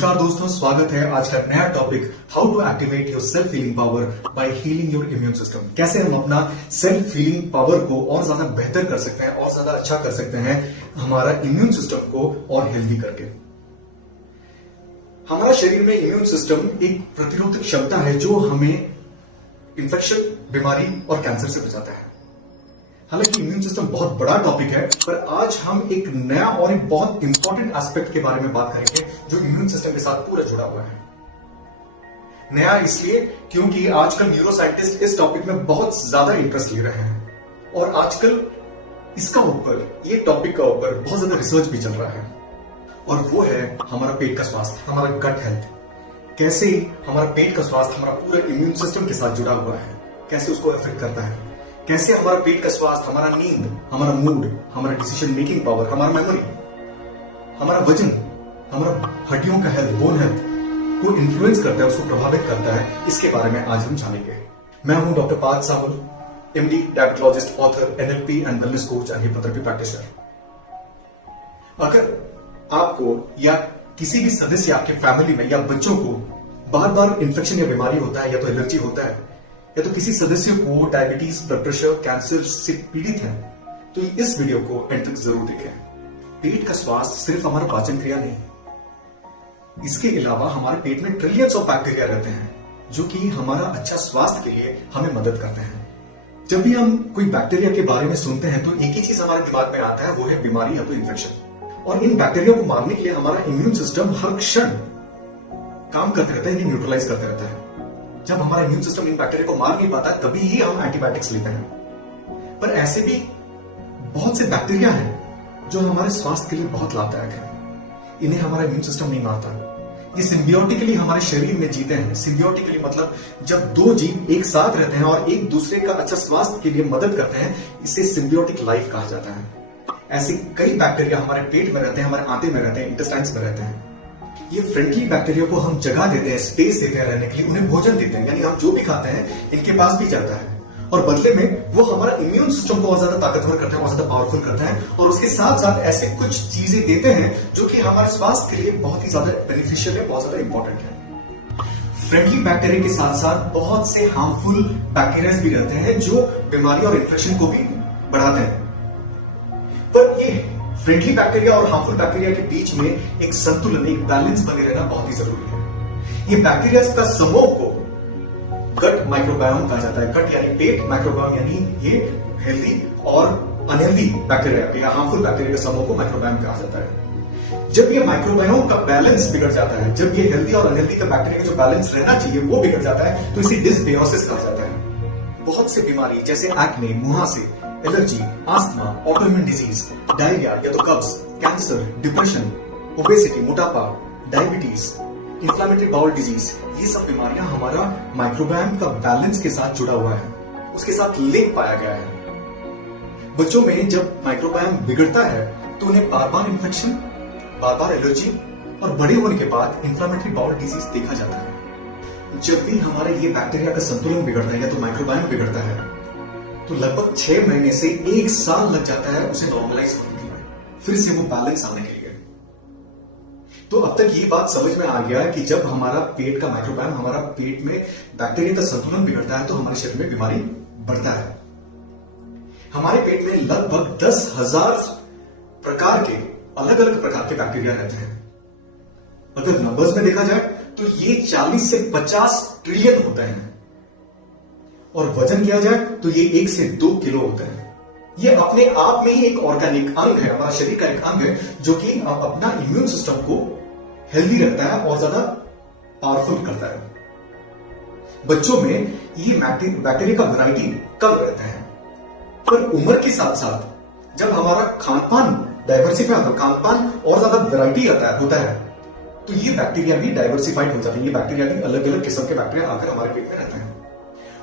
नमस्कार दोस्तों, स्वागत है आज का नया topic how to activate your self healing power by healing your immune system. कैसे हम अपना सेल्फ हीलिंग पावर को और ज्यादा बेहतर कर सकते हैं और ज्यादा अच्छा कर सकते हैं हमारा इम्यून सिस्टम को और हेल्दी करके। हमारा शरीर में इम्यून सिस्टम एक प्रतिरोधक क्षमता है जो हमें इंफेक्शन, बीमारी और कैंसर से बचाता है। हालांकि इम्यून सिस्टम बहुत बड़ा टॉपिक है, पर आज हम एक नया और एक बहुत इंपॉर्टेंट एस्पेक्ट के बारे में बात करेंगे जो इम्यून सिस्टम के साथ पूरा जुड़ा हुआ है। नया इसलिए क्योंकि आजकल न्यूरो साइंटिस्ट इस टॉपिक में बहुत ज्यादा इंटरेस्ट ले रहे हैं और आजकल इसका ऊपर, ये टॉपिक का ऊपर बहुत ज्यादा रिसर्च भी चल रहा है, और वो है हमारा पेट का स्वास्थ्य, हमारा गट हेल्थ। कैसे हमारा पेट का स्वास्थ्य हमारा पूरे इम्यून सिस्टम के साथ जुड़ा हुआ है, कैसे उसको इफेक्ट करता है, कैसे हमारा पेट का स्वास्थ्य, हमारा नींद, हमारा मूड, हमारा डिसीजन मेकिंग पावर, हमारा मेमोरी, हमारा वजन, हमारा हड्डियों का हेल्थ, बोन हेल्थ को इन्फ्लुएंस करता है, उसको प्रभावित करता है। इसके बारे में आज हम जानेंगे। मैं हूं doctor Parth Saval, MD, diabetologist, author, NLP and wellness coach and hypnotherapy practitioner. अगर आपको या किसी भी सदस्य आपके फैमिली में या बच्चों को बार बार इंफेक्शन या बीमारी होता है, या तो एलर्जी होता है, या तो किसी सदस्य को डायबिटीज, ब्लड प्रेशर, कैंसर से पीड़ित है, तो इस वीडियो को एंड तक जरूर देखें। पेट का स्वास्थ्य सिर्फ हमारा पाचन क्रिया नहीं, इसके अलावा हमारे पेट में ट्रिलियंस ऑफ बैक्टीरिया रहते हैं जो कि हमारा अच्छा स्वास्थ्य के लिए हमें मदद करते हैं। जब भी हम कोई बैक्टीरिया के बारे में सुनते हैं तो एक ही चीज हमारे दिमाग में आता है, वो है बीमारी या तो इंफेक्शन। और इन बैक्टीरिया को मारने के लिए हमारा इम्यून सिस्टम हर क्षण काम करते रहता है, इन्हें न्यूट्रलाइज करते रहता है। जब हमारा इम्यून सिस्टम इन बैक्टीरिया को मार नहीं पाता तभी ही हम एंटीबायोटिक्स लेते हैं। पर ऐसे भी बहुत से बैक्टीरिया हैं जो हमारे स्वास्थ्य के लिए बहुत लाभदायक है, इन्हें हमारा इम्यून सिस्टम नहीं मारता। ये सिम्बियोटिकली हमारे शरीर में जीते हैं। सिम्बियोटिकली मतलब जब दो जीव एक साथ रहते हैं और एक दूसरे का अच्छा स्वास्थ्य के लिए मदद करते हैं, इसे सिम्बियोटिक लाइफ कहा जाता है। ऐसे कई बैक्टीरिया हमारे पेट में रहते हैं, हमारे आंते में रहते हैं, इंटेस्टाइन्स में रहते हैं। ये फ्रेंडली बैक्टीरिया को हम जगह देते हैं, स्पेस देते हैं रहने के लिए, उन्हें भोजन देते हैं, यानी हम जो भी खाते हैं इनके पास भी जाता है, और बदले में वो हमारा इम्यून सिस्टम को और ज्यादा ताकतवर करते हैं और ज्यादा पावरफुल करते हैं, और उसके साथ साथ ऐसे कुछ चीजें देते हैं जो कि हमारे स्वास्थ्य के लिए बहुत ही ज्यादा बेनिफिशियल है, बहुत ज्यादा इंपॉर्टेंट है। फ्रेंडली बैक्टीरिया के साथ साथ बहुत से हार्मफुल बैक्टीरिया भी रहते हैं जो बीमारी और इन्फेक्शन को भी बढ़ाते हैं। पर ये फ्रेंडली बैक्टीरिया और हार्मफुल बैक्टीरिया के बीच में एक संतुलन, एक बैलेंस बने रहना बहुत ही जरूरी है। ये बैक्टीरिया का समूह को गट माइक्रोबायोम कहा जाता है। गट यानी पेट, माइक्रोबायोम यानी ये हेल्दी और अनहेल्दी बैक्टीरिया या हार्मफुल बैक्टीरिया के समूह को माइक्रोबायोम कहा जाता है। जब ये माइक्रोबायोम का बैलेंस बिगड़ जाता है, जब ये हेल्दी और अनहेल्दी का बैक्टीरिया का जो बैलेंस रहना चाहिए वो बिगड़ जाता है, तो इसे डिसबियोसिस कहा जाता है। बहुत सी बीमारी जैसे एक्ने, मुहासे, allergy, asthma, autoimmune disease, diarrhoea या तो कब्ज, कैंसर, डिप्रेशन, ओबेसिटी, मोटापा, डायबिटीज, इंफ्लेमेटरी बाउल डिजीज, ये सब बीमारियां हमारा माइक्रोबायोम का बैलेंस के साथ जुड़ा हुआ है, उसके साथ लिंक पाया गया है। बच्चों में जब माइक्रोबायोम बिगड़ता है तो उन्हें बार बार इंफेक्शन, बार बार एलर्जी और बड़े होने के बाद इंफ्लेमेटरी बाउल डिजीज देखा जाता है। जब भी हमारे ये बैक्टीरिया का संतुलन बिगड़ता है या तो माइक्रोबायोम बिगड़ता है, तो लगभग 6 महीने से 1 साल लग जाता है उसे नॉर्मलाइज होने के लिए, फिर से वो बैलेंस आने के लिए। तो अब तक ये बात समझ में आ गया है कि जब हमारा पेट का माइक्रोबायोम, हमारा पेट में बैक्टीरिया का संतुलन बिगड़ता है तो हमारे शरीर में बीमारी बढ़ता है। हमारे पेट में लगभग 10,000 प्रकार के, अलग अलग प्रकार के बैक्टीरिया रहते हैं। अगर नंबर्स में देखा जाए तो ये 40 से 50 ट्रिलियन होते हैं, और वजन किया जाए तो ये 1 से 2 किलो होते हैं। ये अपने आप में ही एक ऑर्गेनिक अंग है, हमारा शरीर का एक अंग है जो कि अपना इम्यून सिस्टम को हेल्दी रखता है और ज्यादा पावरफुल करता है। बच्चों में ये बैक्टीरिया का वैरायटी कम रहता है, पर उम्र के साथ साथ जब हमारा खानपान डाइवर्सिफाई होता है, खानपान और ज्यादा वैरायटी होता है, तो ये बैक्टीरिया भी डाइवर्सिफाइड हो जाते हैं। ये बैक्टीरिया भी अलग अलग किस्म के बैक्टीरिया आकर हमारे पेट में रहते हैं।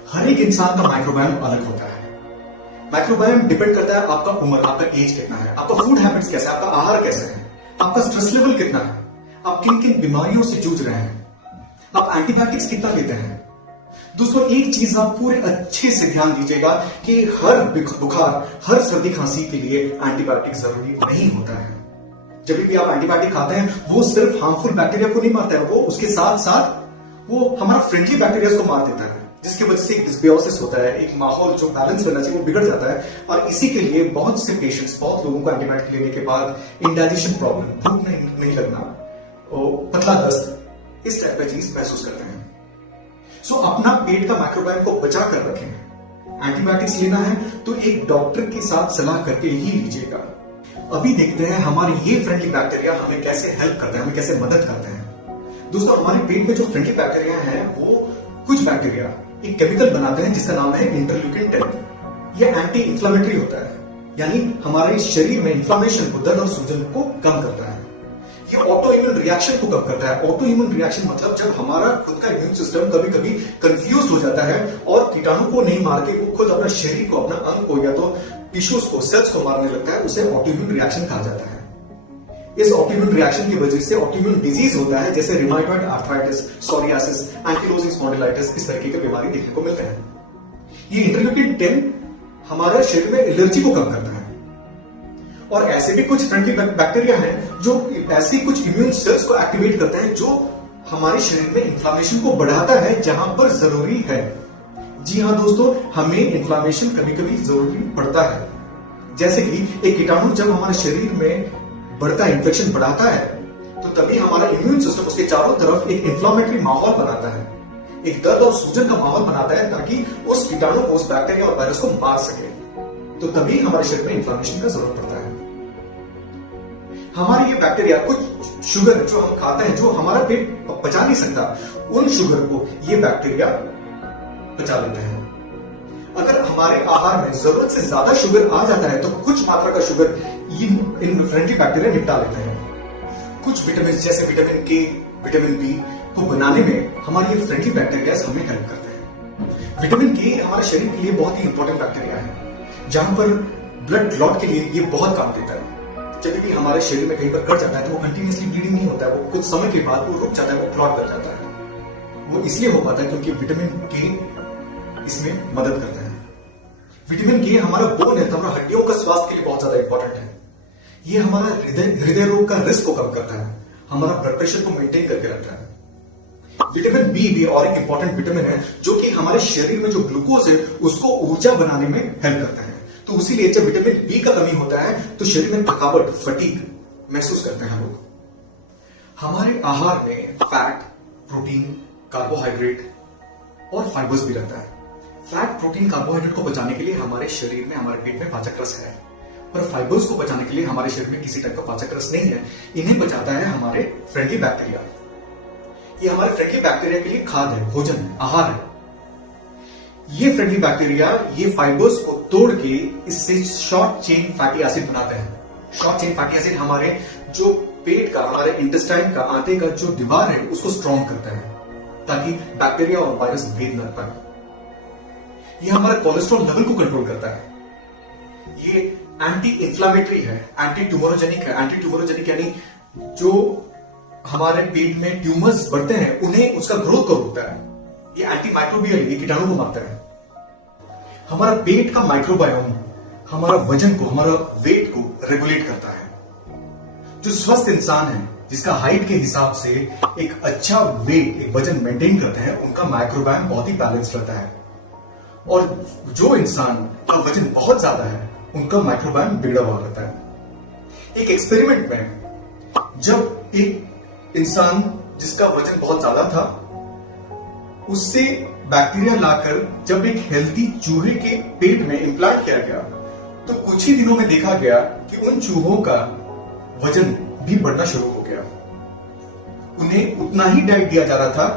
हर एक इंसान का माइक्रोबायोम अलग होता है। माइक्रोबायोम डिपेंड करता है आपका उम्र, आपका एज कितना है, आपका फूड हैबिट्स कैसा है, आपका आहार कैसे है, आपका स्ट्रेस लेवल कितना है, आप किन किन बीमारियों से जूझ रहे हैं, आप एंटीबायोटिक्स कितना लेते हैं। दोस्तों, एक चीज आप पूरे अच्छे से ध्यान दीजिएगा कि हर बुखार, हर सर्दी खांसी के लिए एंटीबायोटिक जरूरी नहीं होता है। जब भी आप एंटीबायोटिक खाते हैं वो सिर्फ हार्मफुल बैक्टीरिया को नहीं मारता है, वो उसके साथ साथ वो हमारा फ्रेंडली बैक्टीरिया को मार देता है, जिसकी वजह से डिस्बियोसिस होता है, एक माहौल जो बैलेंस होना चाहिए वो बिगड़ जाता है। और इसी के लिए बहुत से पेशेंट्स, बहुत लोगों को एंटीबायोटिक लेने के बाद इंडाइजेशन प्रॉब्लम, भूख नहीं लगना, पतला दस्त, इस टाइप का चीज महसूस करते हैं। सो अपना पेट का माइक्रोबायोम को बचा कर रखें। एंटीबायोटिक्स लेना है तो एक डॉक्टर के साथ सलाह करके ही लीजिएगा। अभी देखते हैं हमारे ये फ्रेंडली बैक्टीरिया हमें कैसे हेल्प करते हैं, हमें कैसे मदद करते हैं। दोस्तों, हमारे पेट में जो फ्रेंडली बैक्टीरिया हैं वो कुछ बैक्टीरिया एक केमिकल बनाते हैं जिसका नाम है इंटरल्यूकिन 10। यह एंटी इंफ्लेमेटरी होता है, यानी हमारे शरीर में इंफ्लेमेशन को, दर्द और सूजन को कम करता है। ये ऑटो इम्यून रिएक्शन को कम करता है। ऑटो इम्यून रिएक्शन मतलब जब हमारा खुद का इम्यून सिस्टम कभी कभी कंफ्यूज हो जाता है और कीटाणु को नहीं मार के वो खुद अपना शरीर को, अपना अंग को या तो टिश्यूज को, सेल्स को मारने लगता है, उसे ऑटो इम्यून रिएक्शन कहा जाता है। इस ऑटो इम्यून रिएक्शन की वजह से ऑटो इम्यून डिजीज होता है, जैसे रिमाटॉइड आर्थराइटिस, सोरियासिस, एंकिलोजिंग स्पॉन्डिलाइटिस, इस तरीके की बीमारी देखने को मिलते हैं। ये इंटरल्यूकिन 10 हमारे शरीर में एलर्जी को कम करता है। और ऐसे भी कुछ फ्रेंडली बैक्टीरिया हैं जो ऐसी कुछ इम्यून सेल्स को एक्टिवेट करते हैं जो हमारे शरीर में इंफ्लेमेशन को बढ़ाता है जहां पर जरूरी है। जी हां दोस्तों, हमें इंफ्लेमेशन कभी कभी जरूरी पड़ता है। जैसे कि एक कीटाणु जब हमारे शरीर में बढ़ता है, इन्फेक्शन बढ़ाता है, तो तभी हमारा इम्यून सिस्टम उसके चारों तरफ एक इंफ्लेमेटरी माहौल बनाता है, एक दर्द और सूजन का माहौल बनाता है ताकि उस कीटाणु को, उस बैक्टीरिया और वायरस को मार सके। तो तभी हमारे शरीर में इंफ्लेमेशन का जरूरत पड़ता है। हमारे ये बैक्टीरिया कुछ शुगर जो हम खाते हैं, जो हमारा पेट पचा नहीं सकता, उन शुगर को ये बैक्टीरिया पचा लेते हैं। अगर हमारे आहार में जरूरत से ज्यादा शुगर आ जाता है तो कुछ मात्रा का शुगर इन फ्रेंडली बैक्टीरिया निपटा लेते हैं। कुछ विटामिन जैसे विटामिन के, विटामिन बी को बनाने में हमारे ये फ्रेंडली बैक्टीरिया हमें हेल्प करते हैं। विटामिन के हमारे शरीर के लिए बहुत ही इंपॉर्टेंट बैक्टीरिया है, जहां पर ब्लड क्लॉट के लिए ये बहुत काम देता है। जब भी हमारे शरीर में कहीं पर कट जाता है तो वो कंटिन्यूसली ब्लीडिंग नहीं होता है, वो कुछ समय के बाद वो रुक जाता है, वो क्लॉट कर जाता है। वो इसलिए हो पाता है क्योंकि विटामिन के इसमें मदद करता है। विटामिन के हमारा बोन हेल्थ, हमारा हड्डियों का स्वास्थ्य के लिए बहुत ज्यादा इंपॉर्टेंट है। ये हमारा हृदय रोग का रिस्क को कम करता है, हमारा ब्लड प्रेशर को मेंटेन करके रखता है। विटामिन बी भी और एक इंपॉर्टेंट विटामिन है जो कि हमारे शरीर में जो ग्लूकोज है उसको ऊर्जा बनाने में हेल्प करता है। तो उसीलिए जब विटामिन बी का कमी होता है तो शरीर में थकावट, फटीग महसूस करते हैं लोग। हमारे आहार में फैट, प्रोटीन, कार्बोहाइड्रेट और फाइबर्स भी रहता है। फैट, प्रोटीन, कार्बोहाइड्रेट को बचाने के लिए हमारे शरीर में, हमारे पेट में पाचक रस है, पर फाइबर्स को बचाने के लिए हमारे शरीर में किसी टाइप का पाचक रस नहीं है। इन्हें बचाता है हमारे फ्रेंडली बैक्टीरिया। ये हमारे फ्रेंडली बैक्टीरिया के लिए खाद्य है, भोजन है, आहार है। ये फ्रेंडली बैक्टीरिया ये फाइबर्स को तोड़ के इससे शॉर्ट चेन फैटी एसिड बनाते हैं। शॉर्ट चेन फैटी एसिड हमारे जो पेट का, हमारे इंटेस्टाइन का, आंते का जो दीवार है उसको स्ट्रॉन्ग करता है ताकि बैक्टीरिया और वायरस भेद न पाए। ये हमारे कोलेस्ट्रॉल लेवल को कंट्रोल करता है। ये एंटी इंफ्लेमेटरी है, एंटी ट्यूमरोजेनिक है। एंटी ट्यूमरोजेनिक यानी जो हमारे पेट में ट्यूमर्स बढ़ते हैं उन्हें, उसका ग्रोथ को रोकता है। ये एंटी माइक्रोबियल, ये कीटाणु को मारता है। हमारा पेट का माइक्रोबायोम हमारा वजन को, हमारा वेट को रेगुलेट करता है। जो स्वस्थ इंसान है, जिसका हाइट के हिसाब से एक अच्छा वेट, एक वजन मेंटेन करते हैं, उनका माइक्रोबायोम बहुत ही बैलेंस रहता है। और जो इंसान का वजन बहुत ज्यादा है, उनका माइक्रोबायोम बिगड़ा हुआ रहता है। एक एक्सपेरिमेंट में जब एक इंसान जिसका वजन बहुत ज्यादा था, उससे बैक्टीरिया लाकर जब एक हेल्दी चूहे के पेट में इम्प्लांट किया गया तो कुछ ही दिनों में देखा गया कि उन चूहों का वजन भी बढ़ना शुरू हो गया। उन्हें उतना ही डाइट दिया जा रहा था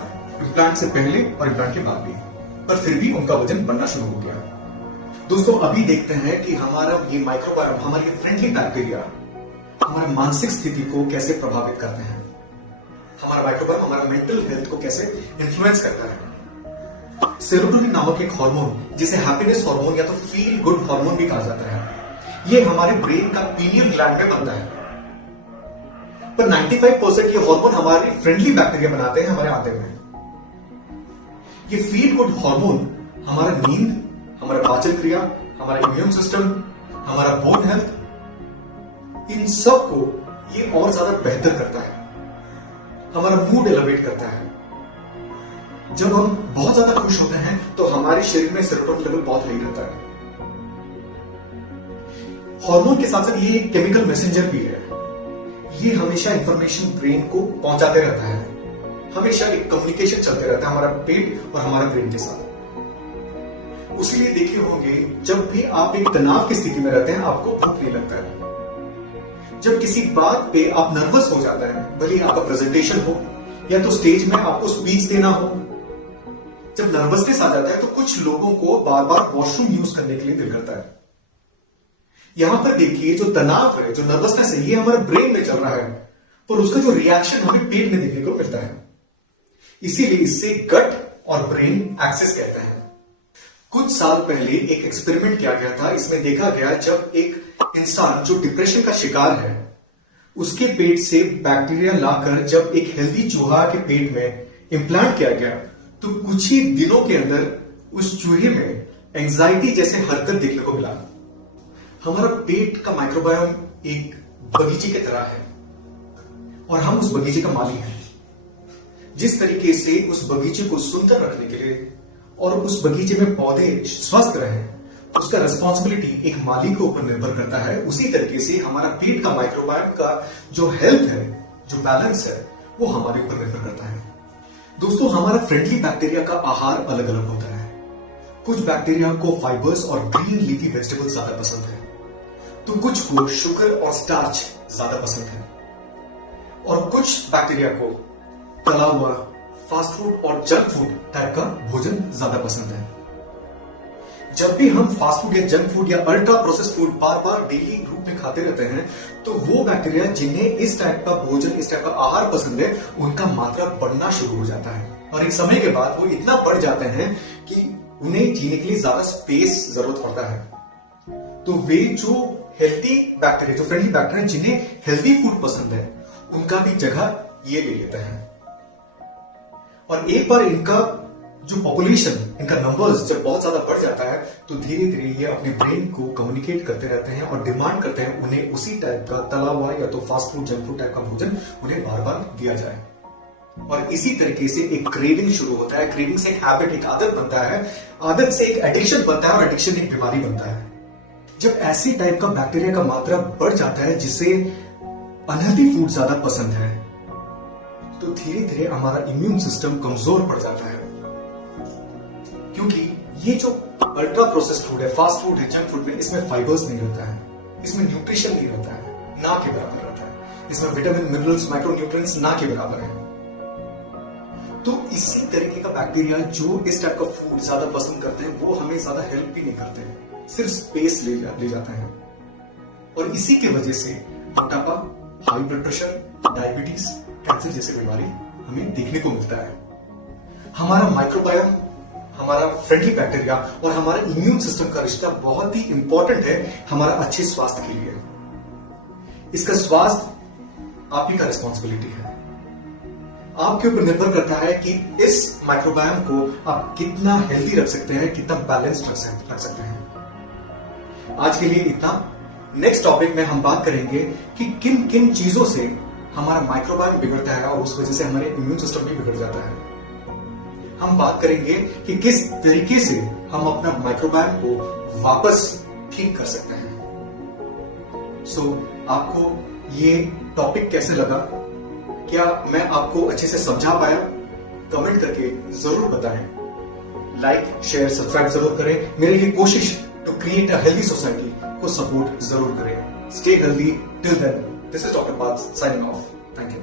इम्प्लांट से पहले और इम्प्लांट के बाद भी, पर फिर भी उनका वजन बढ़ना शुरू हो गया। दोस्तों, अभी देखते हैं कि हमारा ये माइक्रोबायोम, हमारे ये फ्रेंडली बैक्टीरिया हमारे मानसिक स्थिति को कैसे प्रभावित करते हैं। हमारा माइक्रोबायोम हमारा मेंटल हेल्थ को कैसे इन्फ्लुएंस करता है। सेरोटोनिन नामक एक हार्मोन, जिसे हैप्पीनेस हार्मोन या तो फील गुड हार्मोन भी कहा जाता है, ये हमारे ब्रेन का पीनियल ग्लैंड में बनता है। पर 95% ये हार्मोन हमारे फ्रेंडली बैक्टीरिया बनाते हैं हमारे आंते में। ये फील गुड हार्मोन हमारा नींद, हमारा पाचन क्रिया, हमारा इम्यून सिस्टम, हमारा बोन हेल्थ, इन सब को ये और ज्यादा बेहतर करता है, हमारा मूड एलिवेट करता है। जब हम बहुत ज्यादा खुश होते हैं तो हमारे शरीर में सेरोटोनिन लेवल बहुत हाई रहता है। हार्मोन के साथ साथ ये एक केमिकल मैसेंजर भी है। ये हमेशा इंफॉर्मेशन ब्रेन को पहुंचाते रहता है, हमेशा एक कम्युनिकेशन चलते रहता है हमारा पेट और हमारा ब्रेन के साथ। उसीलिए देखे होंगे जब भी आप एक तनाव की स्थिति में रहते हैं आपको भूख नहीं लगता है। जब किसी बात पे आप नर्वस हो जाता है, भले ही आपका प्रेजेंटेशन हो या तो स्टेज में आपको स्पीच देना हो, जब नर्वसनेस आ जाता है तो कुछ लोगों को बार बार वॉशरूम यूज करने के लिए दिल करता है। यहां पर देखिए जो तनाव है, जो नर्वसनेस है, ये हमारे ब्रेन में चल रहा है, पर उसका जो रिएक्शन हमें पेट में देखने को मिलता है। इसीलिए इसे गट और ब्रेन एक्सेस कहते हैं। कुछ साल पहले एक एक्सपेरिमेंट किया गया था। इसमें देखा गया जब एक इंसान जो डिप्रेशन का शिकार है, उसके पेट से बैक्टीरिया लाकर जब एक हेल्दी चूहा के पेट में इंप्लांट किया गया तो कुछ ही दिनों के अंदर उस चूहे में एंजाइटी जैसे हरकत देखने को मिला। हमारा पेट का माइक्रोबायोम एक बगीचे की तरह है और हम उस बगीचे का माली हैं। जिस तरीके से उस बगीचे को सुंदर रखने के लिए और उस बगीचे में पौधे स्वस्थ रहे, उसका रिस्पॉन्सिबिलिटी एक माली के ऊपर निर्भर करता है। उसी तरीके से हमारा पेट का माइक्रोबायोम का जो हेल्थ है, जो बैलेंस है, वो हमारे ऊपर निर्भर करता है। दोस्तों, हमारा फ्रेंडली बैक्टीरिया का आहार अलग अलग होता है। कुछ बैक्टीरिया को फाइबर्स और ग्रीन लीफी वेजिटेबल्स ज्यादा पसंद है, तो कुछ को शुगर और स्टार्च ज्यादा पसंद है, और कुछ बैक्टीरिया को तला हुआ फास्ट फूड और जंक फूड टाइप का भोजन ज्यादा पसंद है। जब भी हम फास्ट फूड या जंक फूड या अल्ट्रा प्रोसेस्ड फूड बार बार डेली रूप में खाते रहते हैं तो वो बैक्टीरिया जिन्हें इस टाइप का भोजन, इस टाइप का आहार पसंद है, उनका मात्रा बढ़ना शुरू हो जाता है और एक समय के बाद वो इतना बढ़ जाते हैं कि उन्हें जीने के लिए ज्यादा स्पेस जरूरत पड़ता है। तो वे जो हेल्दी बैक्टीरिया, जो फ्रेंडली बैक्टीरिया जिन्हें हेल्दी फूड पसंद है, उनका भी जगह ये ले लेता है। और एक बार इनका जो पॉपुलेशन, इनका नंबर्स जब बहुत ज्यादा बढ़ जाता है तो धीरे धीरे ये अपने ब्रेन को कम्युनिकेट करते रहते हैं और डिमांड करते हैं उन्हें उसी टाइप का तला हुआ या तो fast food, junk food type का भोजन उन्हें बार बार दिया जाए। और इसी तरीके से एक क्रेविंग शुरू होता है। क्रेविंग से एक हैबिट, एक आदत बनता है, आदत से एक एडिक्शन बनता है और एडिक्शन एक बीमारी बनता है। जब ऐसी टाइप का बैक्टीरिया का मात्रा बढ़ जाता है जिसे अनहेल्दी फूड ज्यादा पसंद है, तो धीरे धीरे हमारा इम्यून सिस्टम कमजोर पड़ जाता है, क्योंकि ये जो अल्ट्रा प्रोसेस्ड फूड है, फास्ट फूड है, जंक फूड में इसमें फाइबर्स नहीं रहता है, इसमें न्यूट्रिशन नहीं रहता है, ना के बराबर रहता है, इसमें विटामिन, मिनरल्स, माइक्रो न्यूट्रिएंट्स ना के बराबर है। तो इसी तरीके का बैक्टीरिया जो इस टाइप का फूड ज्यादा पसंद करते हैं वो हमें ज्यादा हेल्प भी नहीं करते हैं, सिर्फ स्पेस ले जाता है। और इसी की वजह से मोटापा, high blood pressure, diabetes, cancer जैसे बीमारी हमें देखने को मिलता है। हमारा माइक्रोबायोम, हमारा फ्रेंडली बैक्टीरिया और हमारा इम्यून सिस्टम का रिश्ता बहुत ही इंपॉर्टेंट है हमारा अच्छे स्वास्थ्य के लिए। इसका स्वास्थ्य आप ही का रिस्पॉन्सिबिलिटी है। आपके ऊपर निर्भर करता है कि इस माइक्रोबायोम को आप कितना हेल्दी रख सकते हैं, कितना बैलेंस्ड रख सकते हैं। आज के लिए इतना। नेक्स्ट टॉपिक में हम बात करेंगे कि किन किन चीजों से हमारा माइक्रोबायोम बिगड़ता है और उस वजह से हमारे इम्यून सिस्टम भी बिगड़ जाता है। हम बात करेंगे कि किस तरीके से हम अपना माइक्रोबायोम को वापस ठीक कर सकते हैं। आपको ये टॉपिक कैसे लगा? क्या मैं आपको अच्छे से समझा पाया? कमेंट करके जरूर बताएं। लाइक, शेयर, सब्सक्राइब जरूर करें। मेरी ये कोशिश to create a healthy society को सपोर्ट जरूर करें। Stay healthy till then. This is doctor Parth signing off. Thank you.